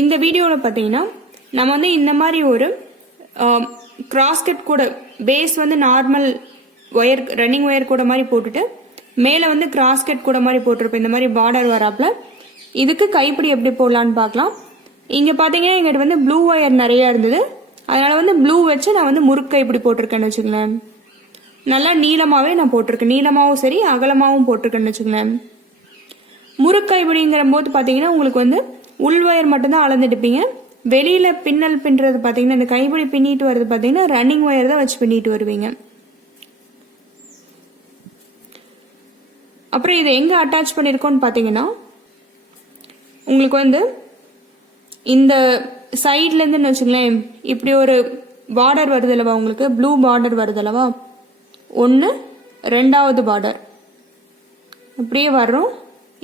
இந்த வீடியோவில் பார்த்தீங்கன்னா நம்ம வந்து இந்த மாதிரி ஒரு கிராஸ்கட் கூட பேஸ் வந்து நார்மல் ஒயர் ரன்னிங் ஒயர் கூட மாதிரி போட்டுட்டு மேலே வந்து கிராஸ்கட் கூட மாதிரி போட்டிருப்போம். இந்த மாதிரி பார்டர் வராப்புல இதுக்கு கைப்பிடி எப்படி போடலான்னு பார்க்கலாம். இங்கே பார்த்தீங்கன்னா எங்கிட்ட வந்து ப்ளூ ஒயர் நிறைய இருந்தது, அதனால வந்து ப்ளூ வச்சு நான் வந்து முறுக்கை இப்படி போட்டிருக்கேன்னு வச்சுக்கலேன். நல்லா நீளமாகவே நான் போட்டிருக்கேன், நீளமாகவும் சரி அகலமாகவும் போட்டிருக்கேன்னு வச்சுக்கலேன். முறுக்கை இப்படிங்கிற போது பார்த்தீங்கன்னா உங்களுக்கு வந்து உள் ஒயர் மட்டும்தான் அளந்துட்டுப்பீங்க. வெளியில பின்னல் பின்றது பார்த்தீங்கன்னா இந்த கைப்பிடி பின்னிட்டு வருது பார்த்தீங்கன்னா ரன்னிங் ஒயர் தான் வச்சு பின்னிட்டு வருவீங்க. அப்புறம் இதை எங்க அட்டாச் பண்ணிருக்கோம்னு பார்த்தீங்கன்னா உங்களுக்கு வந்து இந்த சைட்ல இருந்து வச்சுங்களேன் இப்படி ஒரு பார்டர் வருது அல்லவா, உங்களுக்கு ப்ளூ பார்டர் வருது அல்லவா, ஒன்று ரெண்டாவது பார்டர் அப்படியே வர்றோம்.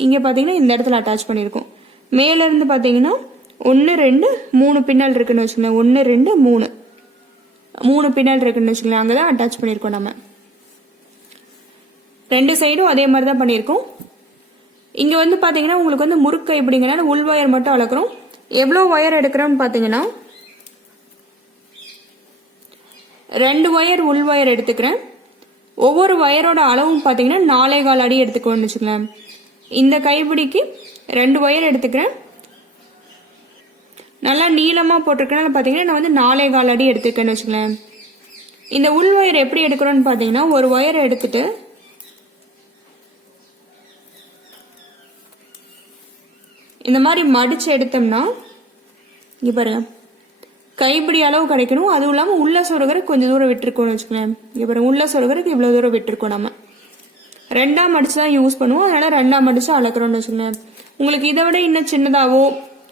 இங்கே பார்த்தீங்கன்னா இந்த இடத்துல அட்டாச் பண்ணியிருக்கோம். மேல இருந்து பார்த்தீங்கன்னா 1 2 3 பின்னல் இருக்குன்னு வச்சுக்கோங்களேன். 1 2 3 3 பின்னல் இருக்குன்னு வச்சுக்கோங்களேன். அங்கே தான் அட்டாச் பண்ணியிருக்கோம். நம்ம ரெண்டு சைடும் அதே மாதிரி தான் பண்ணியிருக்கோம். இங்கே வந்து பார்த்தீங்கன்னா உங்களுக்கு வந்து முறுக்கை இப்படிங்கிறனால உள் ஒயர் மட்டும் அளக்குறோம். எவ்வளோ ஒயர் எடுக்கிறோம்னு பார்த்தீங்கன்னா 2 ஒயர் உள் ஒயர் எடுத்துக்கிறேன். ஒவ்வொரு ஒயரோட அளவும் பார்த்தீங்கன்னா 4.25 அடி எடுத்துக்கோன்னு வச்சுக்கலாம். இந்த கைப்பிடிக்கு 2 ஒயர் எடுத்துக்கிறேன். நல்லா நீளமாக போட்டிருக்கனால பார்த்தீங்கன்னா நான் வந்து 4.25 அடி எடுத்துக்கேன்னு வச்சுக்கலாம். இந்த உள் ஒயர் எப்படி எடுக்கிறோன்னு பார்த்தீங்கன்னா ஒரு ஒயர் எடுத்துட்டு இந்த மாதிரி மடிச்சு எடுத்தோம்னா இங்கே பாருங்க கைப்பிடி அளவு கிடைக்கணும். அதுவும் இல்லாமல் உள்ள சொருகருக்கு கொஞ்சம் தூரம் விட்டுருக்கோம்னு வச்சுக்கலாம். இங்கே பாருங்க உள்ள சொருகருக்கு இவ்வளோ தூரம் விட்டுருக்கோம். நம்ம 2ஆ மடிச்சு தான் யூஸ் பண்ணுவோம், அதனால 2ஆ மடிச்சு அளக்குறோம்னு வச்சுக்கலாம். உங்களுக்கு இதை விட இன்னும் சின்னதாவோ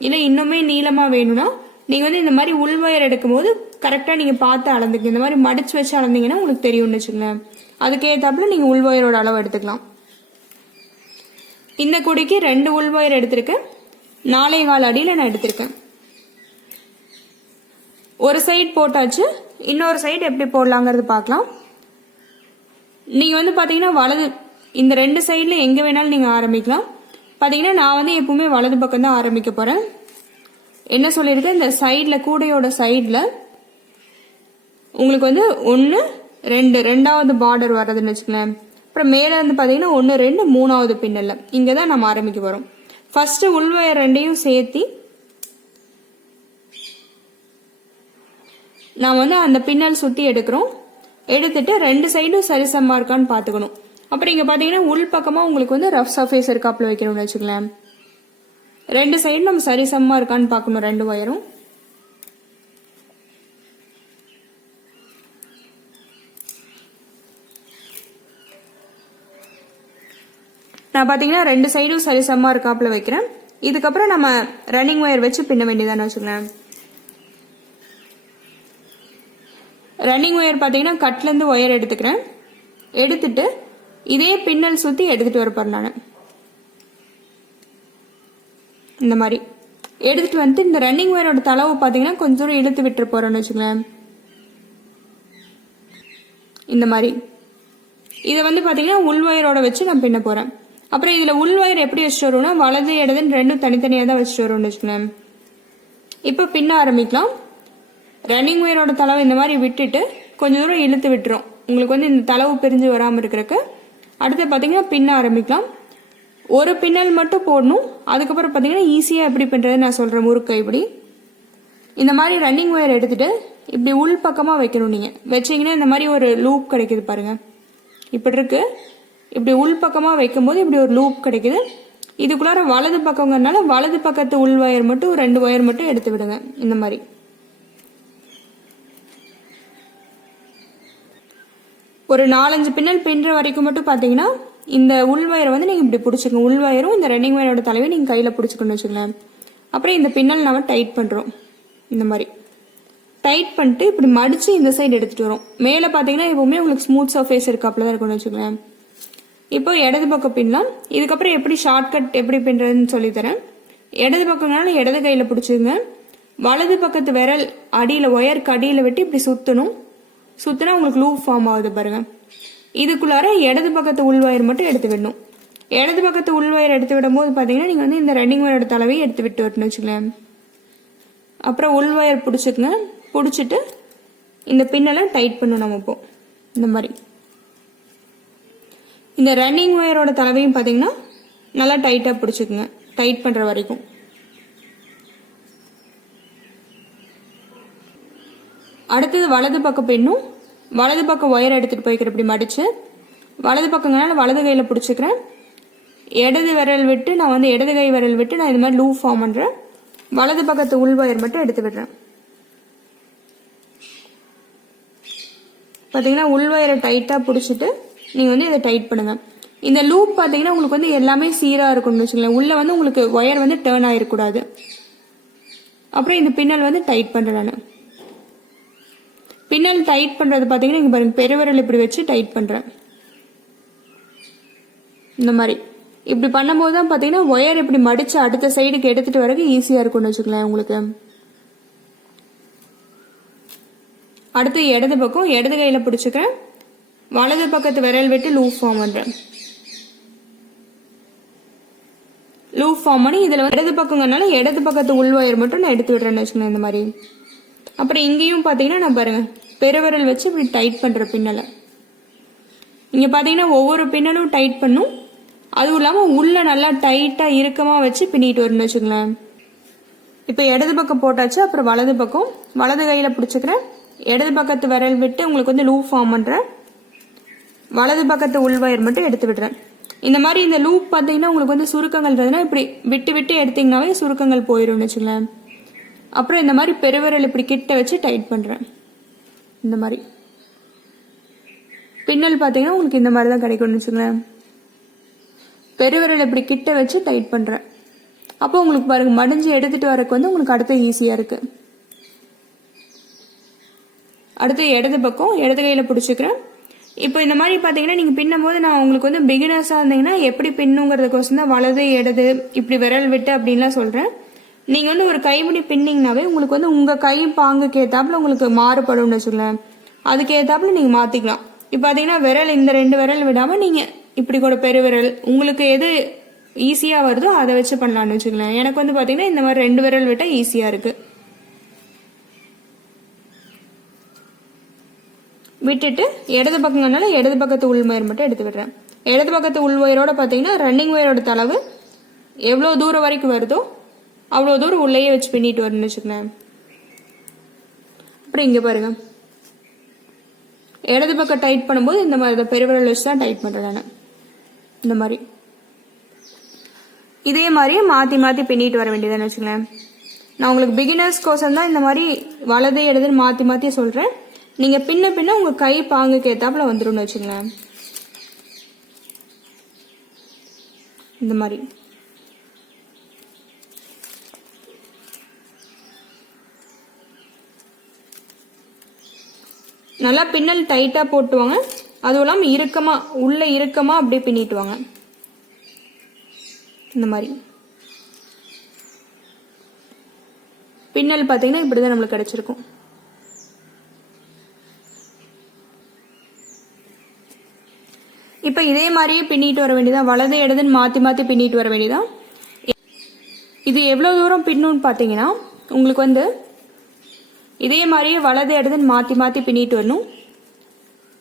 இல்லை இன்னுமே நீளமாக வேணும்னா நீங்கள் வந்து இந்த மாதிரி உள் ஒயர் எடுக்கும்போது கரெக்டாக நீங்கள் பார்த்து அளந்துக்கு இந்த மாதிரி மடிச்சு வச்சு அளந்தீங்கன்னா உங்களுக்கு தெரியும்னு வச்சுக்கலாம். அதுக்கேற்றாப்புல நீங்கள் உள் ஒயரோட அளவு எடுத்துக்கலாம். இந்த குடிக்கு 2 உள் ஒயர் எடுத்திருக்கேன். 4.25 அடியில் நான் எடுத்திருக்கேன். ஒரு சைடு போட்டாச்சு, இன்னொரு சைடு எப்படி போடலாங்கிறது பார்க்கலாம். நீங்கள் வந்து பார்த்தீங்கன்னா வலது இந்த 2 சைடில் எங்கே வேணாலும் நீங்கள் ஆரம்பிக்கலாம். பார்த்தீங்கன்னா நான் வந்து எப்பவுமே வலது பக்கம் தான் ஆரம்பிக்க போகிறேன். என்ன சொல்லியிருக்கேன், இந்த சைடில் கூடையோட சைடில் உங்களுக்கு வந்து 1 2 ரெண்டாவது பார்டர் வர்றதுன்னு வச்சுக்கலாம். அப்புறம் மேலே வந்து பார்த்தீங்கன்னா 1 2 3ஆவது பின்னல்ல இங்கே தான் நம்ம ஆரம்பிக்க போகிறோம். ஃபர்ஸ்ட் உள் ஒயர் 2ஐயும் சேர்த்தி நாம் வந்து அந்த பின்னல் சுற்றி எடுக்கிறோம். எடுத்துட்டு 2 சைடும் சரிசமமாக இருக்கான்னு பார்த்துக்கணும். அப்புறம் இங்கே பார்த்தீங்கன்னா உள் பக்கமாக உங்களுக்கு வந்து ரஃப் சர்ஃபேஸ் இருக்காப்புல வைக்கணும்னு வச்சுக்கலாம். 2 சைடும் நம்ம சரிசமமாக இருக்கான்னு பார்க்கணும் 2 ஒயரும். நான் பார்த்தீங்கன்னா 2 சைடும் சரிசமமாக இருக்காப்புல வைக்கிறேன். இதுக்கப்புறம் நம்ம ரன்னிங் ஒயர் வச்சு பின்ன வேண்டியதான்னு வச்சுக்கலாம். ரன்னிங் ஒயர் பார்த்தீங்கன்னா கட்லேருந்து ஒயர் எடுத்துக்கிறேன். எடுத்துட்டு இதே பின்னல் சுற்றி எடுத்துட்டு வரப்போறேன். நான் இந்த மாதிரி எடுத்துட்டு வந்துட்டு இந்த ரன்னிங் ஒயரோட தளவு பார்த்தீங்கன்னா கொஞ்சம் தூரம் இழுத்து விட்டு போறேன்னு வச்சுக்கலாம். இந்த மாதிரி இதை வந்து பார்த்தீங்கன்னா உள் ஒயரோட வச்சு நான் பின்ன போறேன். அப்புறம் இதில் உள் ஒயர் எப்படி வச்சுட்டு வரும்னா வலது இடதுன்னு 2 தனித்தனியாக தான் வச்சுட்டு வரும்னு வச்சுக்கலாம். இப்போ பின்ன ஆரம்பிக்கலாம். ரன்னிங் ஒயரோட தளவு இந்த மாதிரி விட்டுட்டு கொஞ்சம் தூரம் இழுத்து விட்டுரும். உங்களுக்கு வந்து இந்த தளவு பிரிஞ்சு வராமல் இருக்கிறதுக்கு. அடுத்து பார்த்தீங்கன்னா பின்ன ஆரம்பிக்கலாம். ஒரு பின்னல் மட்டும் போடணும். அதுக்கப்புறம் பார்த்தீங்கன்னா ஈஸியாக எப்படி பண்ணுறது நான் சொல்கிறேன். முறுக்கை இப்படி இந்த மாதிரி ரன்னிங் ஒயர் எடுத்துட்டு இப்படி உள் பக்கமாக வைக்கணும். நீங்கள் வச்சிங்கன்னா இந்த மாதிரி ஒரு லூப் கிடைக்குது பாருங்க. இப்படி இருக்கு. இப்படி உள் பக்கமாக வைக்கும்போது இப்படி ஒரு லூப் கிடைக்குது. இதுக்குள்ளார வலது பக்கங்கிறதுனால வலது பக்கத்து உள் ஒயர் மட்டும் 2 ஒயர் மட்டும் எடுத்து விடுங்க. இந்த மாதிரி ஒரு 4-5 பின்னல் பின்னுற வரைக்கும் மட்டும் பார்த்தீங்கன்னா இந்த உள் ஒயரை வந்து நீங்கள் இப்படி பிடிச்சிக்கணும். உள் ஒயரும் இந்த ரன்னிங் ஒயரோட தலைவையும் நீங்கள் கையில் பிடிச்சிக்கணும்னு வச்சுக்கலாம். அப்புறம் இந்த பின்னல் நம்ம டைட் பண்ணுறோம். இந்த மாதிரி டைட் பண்ணிட்டு இப்படி மடித்து இந்த சைடு எடுத்துகிட்டு வரும். மேலே பார்த்தீங்கன்னா எப்பவுமே உங்களுக்கு ஸ்மூத் சர்ஃபேஸ் இருக்காப்புல தான் இருக்கும்னு வச்சுக்கலாம். இப்போ இடது பக்கம் பின்னலாம். இதுக்கப்புறம் எப்படி ஷார்ட்கட் எப்படி பின்னுறதுன்னு சொல்லித்தரேன். இடது பக்கம்னால இடது கையில் பிடிச்சிங்க. வலது பக்கத்து விரல் அடியில் ஒயருக்கு அடியில் வெட்டி இப்படி சுற்றணும். சுற்றினா உங்களுக்கு லூப் ஃபார்ம் ஆகுது பாருங்க. இதுக்குள்ளார இடது பக்கத்து உள் ஒயர் மட்டும் எடுத்து விடணும். இடது பக்கத்து உள் ஒயர் எடுத்து விடும் போது பார்த்தீங்கன்னா நீங்கள் வந்து இந்த ரன்னிங் ஒயரோட தலைவையை எடுத்து விட்டு வரணும்னு வச்சுக்கலாம். அப்புறம் உள் ஒயர் பிடிச்சிக்குங்க. பிடிச்சிட்டு இந்த பின்னெல்லாம் டைட் பண்ணணும் நம்ம இப்போ இந்த மாதிரி. இந்த ரன்னிங் ஒயரோட தலைவையும் பார்த்தீங்கன்னா நல்லா டைட்டாக பிடிச்சிக்குங்க, டைட் பண்ணுற வரைக்கும். அடுத்தது வலது பக்கம் பின்னும் வலது பக்கம் ஒயர் எடுத்துகிட்டு போய்க்கிற இப்படி மடித்து வலது பக்கங்கனால வலது கையில் பிடிச்சிக்கிறேன். இடது விரல் விட்டு நான் வந்து இடது கை விரல் விட்டு நான் இது மாதிரி லூப் ஃபார்ம் பண்ணுறேன். வலது பக்கத்து உள் ஒயர் மட்டும் எடுத்து விடுறேன். பார்த்தீங்கன்னா உள் ஒயரை டைட்டாக பிடிச்சிட்டு நீங்கள் வந்து இதை டைட் பண்ணுங்க. இந்த லூப் பார்த்தீங்கன்னா உங்களுக்கு வந்து எல்லாமே சீராக இருக்கும்னு வச்சுக்கோங்களேன். உள்ளே வந்து உங்களுக்கு ஒயர் வந்து டேர்ன் ஆகிடக்கூடாது. அப்புறம் இந்த பின்னல் வந்து டைட் பண்ணுறேன் நான். பின்னல் டைட் பண்ணுறது பார்த்தீங்கன்னா இங்கே பாருங்க, பெருவிரல் இப்படி வச்சு டைட் பண்ணுறேன். இந்த மாதிரி இப்படி பண்ணும்போது தான் பார்த்தீங்கன்னா ஒயர் இப்படி மடித்து அடுத்த சைடுக்கு எடுத்துகிட்டு வரக்கு ஈஸியாக இருக்கும்னு வச்சுக்கலாம் உங்களுக்கு. அடுத்து இடது பக்கம் இடது கையில் பிடிச்சிக்கிறேன். வலது பக்கத்து விரல் விட்டு லூப் ஃபார்ம் பண்ணுறேன். லூப் ஃபார்ம் பண்ணி இதில் இடது பக்கங்கனால இடது பக்கத்து உள் ஒயர் மட்டும் நான் எடுத்து விடுறேன்னு வச்சுக்கோங்க இந்த மாதிரி. அப்புறம் இங்கேயும் பார்த்தீங்கன்னா நான் பாருங்க பெருவிரல் வச்சு இப்படி டைட் பண்ணுற பின்னலை. இங்கே பார்த்தீங்கன்னா ஒவ்வொரு பின்னலும் டைட் பண்ணும். அதுவும் இல்லாமல் உள்ள நல்லா டைட்டாக இறுக்கமாக வச்சு பின்னிட்டு வரும்னு வச்சுக்கோங்களேன். இப்போ இடது பக்கம் போட்டாச்சு. அப்புறம் வலது பக்கம் வலது கையில் பிடிச்சிக்கிறேன். இடது பக்கத்து விரல் விட்டு உங்களுக்கு வந்து லூப் ஃபார்ம் பண்ணுறேன். வலது பக்கத்து உள் ஒயர் மட்டும் எடுத்து விடுறேன். இந்த மாதிரி இந்த லூப் பார்த்தீங்கன்னா உங்களுக்கு வந்து சுருக்கங்கள்ன்றதுனா இப்படி விட்டு விட்டு எடுத்தீங்கன்னாவே சுருக்கங்கள் போயிடும்னு வச்சுக்கோங்களேன். அப்புறம் இந்த மாதிரி பெருவிரல் இப்படி கிட்ட வச்சு டைட் பண்ணுறேன். இந்த மாதிரி பின்னல் பார்த்தீங்கன்னா உங்களுக்கு இந்த மாதிரி தான் கிடைக்கும்னு வச்சுக்கோங்களேன். பெருவிரல் இப்படி கிட்ட வச்சு டைட் பண்ணுறேன். அப்போ உங்களுக்கு பாருங்க மடிஞ்சு எடுத்துட்டு வரக்கு வந்து உங்களுக்கு அடுத்து ஈஸியாக இருக்கு. அடுத்து இடது பக்கம் இடது கையில் பிடிச்சிக்கிறேன். இப்போ இந்த மாதிரி பார்த்தீங்கன்னா நீங்கள் பின்னும் போது நான் உங்களுக்கு வந்து பிகினர்ஸாக இருந்தீங்கன்னா எப்படி பின்னுங்கிறதுக்கோசம் தான் வலது இடது இப்படி விரல் விட்டு அப்படின்லாம் சொல்கிறேன். நீங்கள் வந்து ஒரு கைப்பிடி பின்னிங்கனாவே உங்களுக்கு வந்து உங்கள் கை பாங்குக்கு ஏற்றாப்புல உங்களுக்கு மாறுபடும்னு வச்சுக்கலேன். அதுக்கு ஏற்றாப்புல நீங்கள் மாற்றிக்கலாம். இப்போ பார்த்தீங்கன்னா விரல் இந்த 2 விரல் விடாமல் நீங்கள் இப்படி கூட பெருவிரல் உங்களுக்கு எது ஈஸியாக வருதோ அதை வச்சு பண்ணலான்னு வச்சுக்கலாம். எனக்கு வந்து பார்த்தீங்கன்னா இந்த மாதிரி 2 விரல் விட்டால் ஈஸியாக இருக்குது. விட்டுட்டு இடது பக்கங்கனால இடது பக்கத்து உள் ஒயர் மட்டும் எடுத்து விடுறேன். இடது பக்கத்து உள் ஒயரோட பார்த்தீங்கன்னா ரன்னிங் ஒயரோட தளவு எவ்வளோ தூரம் வரைக்கும் வருதோ அவ்வளோ தூரம் உள்ளேயே வச்சு பின்னிட்டு வரணும்னு வச்சுக்கலேன். அப்புறம் இங்கே பாருங்க இடது பக்கம் டைட் பண்ணும்போது இந்த மாதிரி பெருவிரல் வச்சு தான் டைட் பண்ணுறேன் நான். இந்த மாதிரி இதே மாதிரியே மாற்றி மாற்றி பின்னிட்டு வர வேண்டியதான்னு வச்சுக்கலேன். நான் உங்களுக்கு பிகினர்ஸ் கோசம் தான் இந்த மாதிரி வலது இடதுன்னு மாற்றி மாற்றி சொல்கிறேன். நீங்கள் பின்ன பின்ன உங்கள் கை பாங்குக்கு ஏற்றாப்புல வந்துடும்னு வச்சுக்கலேன். இந்த மாதிரி நல்லா பின்னல் டைட்டாக போட்டுவாங்க. அதுவும் இல்லாமல் இறுக்கமாக உள்ள இறுக்கமாக அப்படியே பின்னிட்டுவாங்க. இந்த மாதிரி பின்னல் பார்த்தீங்கன்னா இப்படி தான் நம்மளுக்கு கிடைச்சிருக்கும். இப்போ இதே மாதிரியே பின்னிட்டு வர வேண்டியதான். வலது இடதுன்னு மாற்றி மாற்றி பின்னிட்டு வர வேண்டியதான். இது எவ்வளோ தூரம் பின்னுன்னு பார்த்தீங்கன்னா உங்களுக்கு வந்து இதே மாதிரியே வலது இடதுன்னு மாற்றி மாற்றி பின்னிட்டு வரணும்.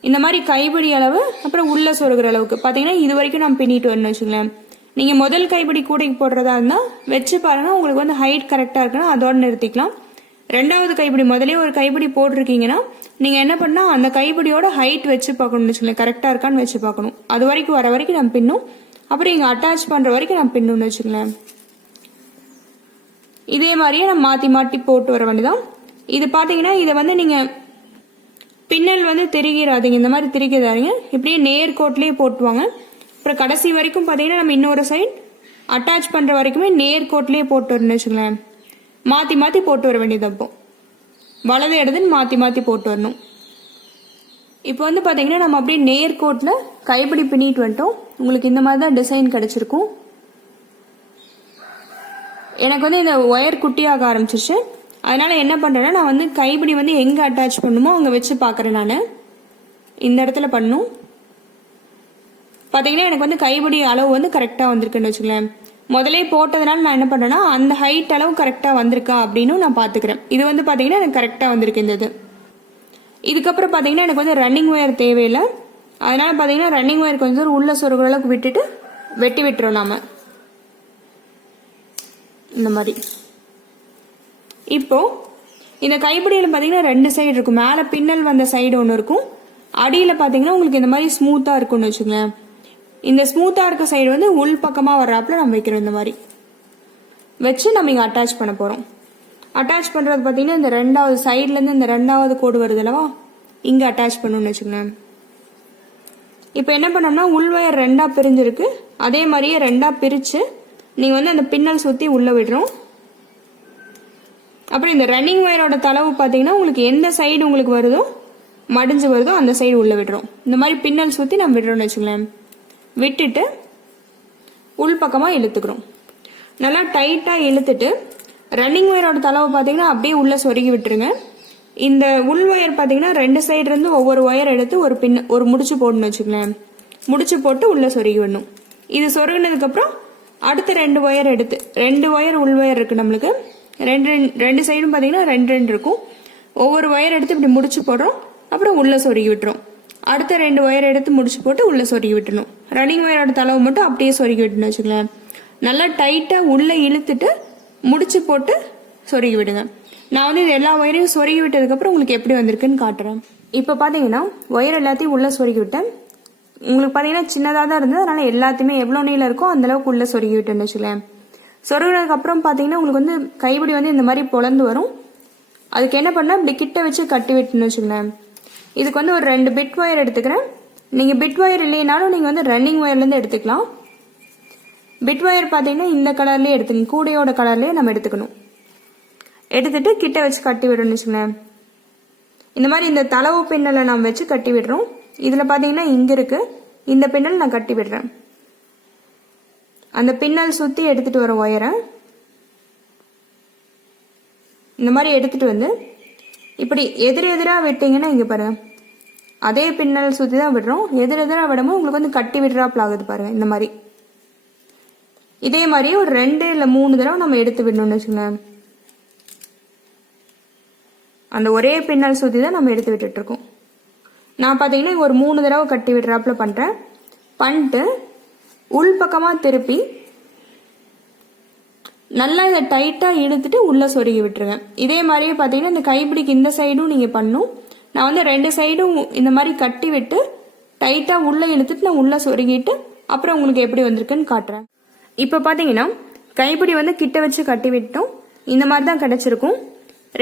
இந்த மாதிரி கைப்பிடி அளவு அப்புறம் உள்ள சொருகிற அளவுக்கு பார்த்தீங்கன்னா இது வரைக்கும் நான் பின்னிட்டு வரணும்னு வச்சுங்களேன். நீங்கள் முதல் கைப்பிடி கூடைக்கு போடுறதா இருந்தால் வச்சு பாருங்கள். உங்களுக்கு வந்து ஹைட் கரெக்டாக இருக்குன்னா அதோட நிறுத்திக்கலாம். ரெண்டாவது கைப்பிடி முதலே ஒரு கைப்பிடி போட்டிருக்கீங்கன்னா நீங்கள் என்ன பண்ணால் அந்த கைப்பிடியோட ஹைட் வச்சு பார்க்கணும்னு வச்சுக்கோங்களேன். கரெக்டாக இருக்கான்னு வச்சு பார்க்கணும். அது வரைக்கும் வர வரைக்கும் நான் பின்னும். அப்புறம் இங்கே அட்டாச் பண்ணுற வரைக்கும் நான் பின்னுன்னு வச்சுக்கோங்களேன். இதே மாதிரியே நான் மாற்றி மாற்றி போட்டு வர வேண்டியதான். இது பார்த்தீங்கன்னா இதை வந்து நீங்கள் பின்னல் வந்து திருகிறாதீங்க. இந்த மாதிரி திருகிறாதீங்க. இப்படியே நேர்கோட்லேயே போட்டுவாங்க. அப்புறம் கடைசி வரைக்கும் பார்த்தீங்கன்னா நம்ம இன்னொரு சைட் அட்டாச் பண்ணுற வரைக்குமே நேர்கோட்லேயே போட்டு வரணும்னு வச்சுக்கோங்களேன். மாற்றி மாற்றி போட்டு வர வேண்டியது. அப்போ வலது இடதுன்னு மாற்றி மாற்றி போட்டு வரணும். இப்போ வந்து பார்த்தீங்கன்னா நம்ம அப்படியே நேர்கோட்டில் கைப்பிடி பின்னிட்டு வந்துட்டோம். உங்களுக்கு இந்த மாதிரி தான் டிசைன் கிடச்சிருக்கும். எனக்கு வந்து இந்த ஒயர் குட்டியாக ஆரம்பிச்சிருச்சு. அதனால என்ன பண்ணுறேன்னா நான் வந்து கைப்பிடி வந்து எங்கே அட்டாச் பண்ணுமோ அங்கே வச்சு பார்க்குறேன். நான் இந்த இடத்துல பண்ணும் பார்த்தீங்கன்னா எனக்கு வந்து கைப்பிடி அளவு வந்து கரெக்டாக வந்திருக்குன்னு வச்சுக்கலேன். முதலே போட்டதுனால நான் என்ன பண்ணுறேன்னா அந்த ஹைட் அளவு கரெக்டாக வந்திருக்கா அப்படின்னு நான் பார்த்துக்கிறேன். இது வந்து பார்த்தீங்கன்னா எனக்கு கரெக்டாக வந்திருக்கு இந்த இது. இதுக்கப்புறம் பார்த்தீங்கன்னா எனக்கு வந்து ரன்னிங் ஒயர் தேவையில்லை. அதனால் பார்த்தீங்கன்னா ரன்னிங் ஒயர் கொஞ்சம் உள்ள சொருகிற அளவுக்கு விட்டுட்டு வெட்டி விட்டுறோம் நாம் இந்த மாதிரி. இப்போது இந்த கைப்பிடியில் பார்த்தீங்கன்னா 2 சைடு இருக்கும். மேலே பின்னல் வந்த சைடு ஒன்று இருக்கும், அடியில் பார்த்தீங்கன்னா உங்களுக்கு இந்த மாதிரி ஸ்மூத்தாக இருக்கும்னு வச்சுக்கோங்களேன். இந்த ஸ்மூத்தாக இருக்க சைடு வந்து உள் பக்கமாக வர்றாப்புல நம்ம வைக்கிறோம். இந்த மாதிரி வச்சு நம்ம இங்கே அட்டாச் பண்ண போகிறோம். அட்டாச் பண்ணுறது பார்த்தீங்கன்னா இந்த 2வது சைட்லேருந்து இந்த 2வது கோடு வருது அல்லவா, இங்கே அட்டாச் பண்ணணும்னு வச்சுக்கோங்களேன். இப்போ என்ன பண்ணோம்னா உள் ஒயர் 2ஆக பிரிஞ்சிருக்கு, அதே மாதிரியே 2ஆக பிரித்து நீங்கள் வந்து அந்த பின்னல் சுற்றி உள்ளே விடுறோம். அப்புறம் இந்த ரன்னிங் ஒயரோட தளவு பார்த்தீங்கன்னா உங்களுக்கு எந்த சைடு உங்களுக்கு வருதோ மடிஞ்சு வருதோ அந்த சைடு உள்ளே விடுறோம். இந்த மாதிரி பின்னல் சுற்றி நம்ம விடுறோம்னு வச்சுக்கோங்களேன். விட்டுட்டு உள் பக்கமாக இழுத்துக்கிறோம். நல்லா டைட்டாக இழுத்துட்டு ரன்னிங் ஒயரோட தளவு பார்த்தீங்கன்னா அப்படியே உள்ளே சொருகி விட்டுருங்க. இந்த உள் ஒயர் பார்த்தீங்கன்னா 2 சைடு இருந்து ஒவ்வொரு ஒயர் எடுத்து ஒரு முடிச்சு போடணும்னு வச்சுக்கோங்களேன். முடிச்சு போட்டு உள்ளே சொருகி விடணும். இது சொருகினதுக்கப்புறம் அடுத்த 2 ஒயர் எடுத்து 2 ஒயர் உள் ஒயர் இருக்குது நம்மளுக்கு. ரெண்டு சைடும் பார்த்தீங்கன்னா 2 இருக்கும். ஒவ்வொரு ஒயர் எடுத்து இப்படி முடிச்சு போடுறோம். அப்புறம் உள்ளே சொருகி விட்டுரும். அடுத்த 2 ஒயர் எடுத்து முடிச்சு போட்டு உள்ளே சொருகி விட்டணும். ரன்னிங் ஒயரோட தளவு மட்டும் அப்படியே சொருகி விட்டுணும் வச்சுக்கலாம். நல்லா டைட்டாக உள்ளே இழுத்துட்டு முடிச்சு போட்டு சொருகி விடுங்க. நான் வந்து இது எல்லா ஒயரையும் சொருகி விட்டதுக்கப்புறம் உங்களுக்கு எப்படி வந்திருக்குன்னு காட்டுறேன். இப்போ பார்த்தீங்கன்னா ஒயர் எல்லாத்தையும் உள்ளே சொருகி விட்டேன். உங்களுக்கு பார்த்தீங்கன்னா சின்னதாக தான் இருந்தது, அதனால் எல்லாத்தையுமே எவ்வளோ நீளம் இருக்கோ அந்தளவுக்கு உள்ளே சொருகி விட்டேன்னு வச்சுக்கலாம். சொருகினதுக்கப்புறம் பார்த்தீங்கன்னா உங்களுக்கு வந்து கைப்பிடி வந்து இந்த மாதிரி பொழந்து வரும். அதுக்கு என்ன பண்ணால் இப்படி கிட்ட வச்சு கட்டி விட்டுன்னு வச்சுக்கோங்களேன். இதுக்கு வந்து ஒரு 2 பிட் ஒயர் எடுத்துக்கிறேன். நீங்கள் பிட் ஒயர் இல்லைனாலும் நீங்கள் வந்து ரன்னிங் ஒயர்லேருந்து எடுத்துக்கலாம். பிட் ஒயர் பார்த்தீங்கன்னா இந்த கலர்லேயே எடுத்துக்கணும், கூடையோட கலர்லேயே நம்ம எடுத்துக்கணும். எடுத்துட்டு கிட்ட வச்சு கட்டி விடணும்னு வச்சுக்கோங்களேன். இந்த மாதிரி இந்த தளவு பின்னலை நம்ம வச்சு கட்டி விடுறோம். இதில் பார்த்தீங்கன்னா இங்கே இருக்குது, இந்த பின்னல் நான் கட்டி விடுறேன். அந்த பின்னல் சுற்றி எடுத்துகிட்டு வர ஒயரை இந்த மாதிரி எடுத்துகிட்டு வந்து இப்படி எதிரெதிராக விட்டீங்கன்னா இங்கே பாருங்கள், அதே பின்னல் சுற்றி தான் விடுறோம். எதிரெதிராக விடும்போது உங்களுக்கு வந்து கட்டி விடுறாப்புல ஆகுது பாருங்கள். இந்த மாதிரி இதே மாதிரி ஒரு 2 இல்லை 3 தடவை நம்ம எடுத்து விடணும்னு வச்சுக்கோங்க. அந்த ஒரே பின்னல் சுற்றி தான் நம்ம எடுத்து விட்டுட்ருக்கோம். நான் பார்த்தீங்கன்னா ஒரு 3 தடவை கட்டி விடுறாப்புல பண்ணுறேன். பண்ணிட்டு உள் பக்கமாக திருப்பி நல்லா இதை டைட்டாக இழுத்துட்டு உள்ளே சொருகி விட்டுருங்க. இதே மாதிரியே பார்த்தீங்கன்னா இந்த கைப்பிடிக்கு இந்த சைடும் நீங்கள் பண்ணணும். நான் வந்து 2 சைடும் இந்த மாதிரி கட்டி விட்டு டைட்டாக உள்ளே இழுத்துட்டு நான் உள்ளே சொருகிட்டு அப்புறம் உங்களுக்கு எப்படி வந்திருக்குன்னு காட்டுறேன். இப்போ பார்த்தீங்கன்னா கைப்பிடி வந்து கிட்ட வச்சு கட்டி விட்டோம். இந்த மாதிரி தான் கிடச்சிருக்கும்.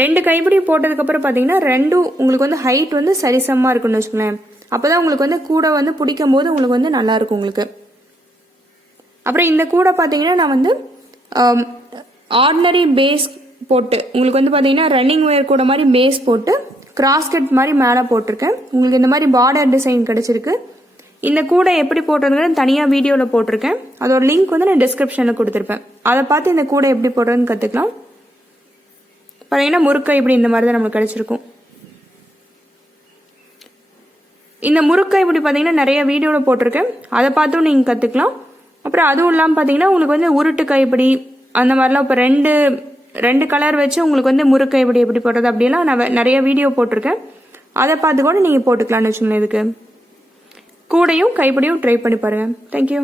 2 கைப்பிடி போட்டதுக்கப்புறம் பார்த்தீங்கன்னா 2 உங்களுக்கு வந்து ஹைட் வந்து சரிசமமாக இருக்குன்னு வச்சுக்கோங்களேன். அப்போ தான் உங்களுக்கு வந்து கூடை வந்து பிடிக்கும் போது உங்களுக்கு வந்து நல்லாயிருக்கும் உங்களுக்கு. அப்புறம் இந்த கூடை பார்த்தீங்கன்னா நான் வந்து ஆர்டினரி பேஸ் போட்டு உங்களுக்கு வந்து பார்த்தீங்கன்னா ரன்னிங் ஒயர் கூட மாதிரி பேஸ் போட்டு கிராஸ்கட் மாதிரி மேலே போட்டிருக்கேன். உங்களுக்கு இந்த மாதிரி பார்டர் டிசைன் கிடச்சிருக்கு. இந்த கூடை எப்படி போடுறதுன்னு தனியாக வீடியோவில் போட்டிருக்கேன். அதோட லிங்க் வந்து நான் டிஸ்கிரிப்ஷனில் கொடுத்துருப்பேன். அதை பார்த்து இந்த கூடை எப்படி போடுறதுன்னு கற்றுக்கலாம். பார்த்தீங்கன்னா முறுக்கை இப்படி இந்த மாதிரி தான் நம்மளுக்கு கிடச்சிருக்கும். இந்த முறுக்கை இப்படி பார்த்தீங்கன்னா நிறைய வீடியோவில் போட்டிருக்கேன். அதை பார்த்தும் நீங்கள் கற்றுக்கலாம். அப்புறம் அதுவும் இல்லாமல் பார்த்தீங்கன்னா உங்களுக்கு வந்து உருட்டு கைப்பிடி அந்த மாதிரிலாம் இப்போ ரெண்டு கலர் வச்சு உங்களுக்கு வந்து முறுக்கு கைப்பிடி எப்படி போடுறது அப்படியெல்லாம் நான் நிறைய வீடியோ போட்டிருக்கேன். அதை பார்த்து கூட நீங்கள் போட்டுக்கலாம்னு வச்சுக்கோங்களேன். இதுக்கு கூடையும் கைப்பிடியும் ட்ரை பண்ணி பாருங்கள். தேங்க்யூ.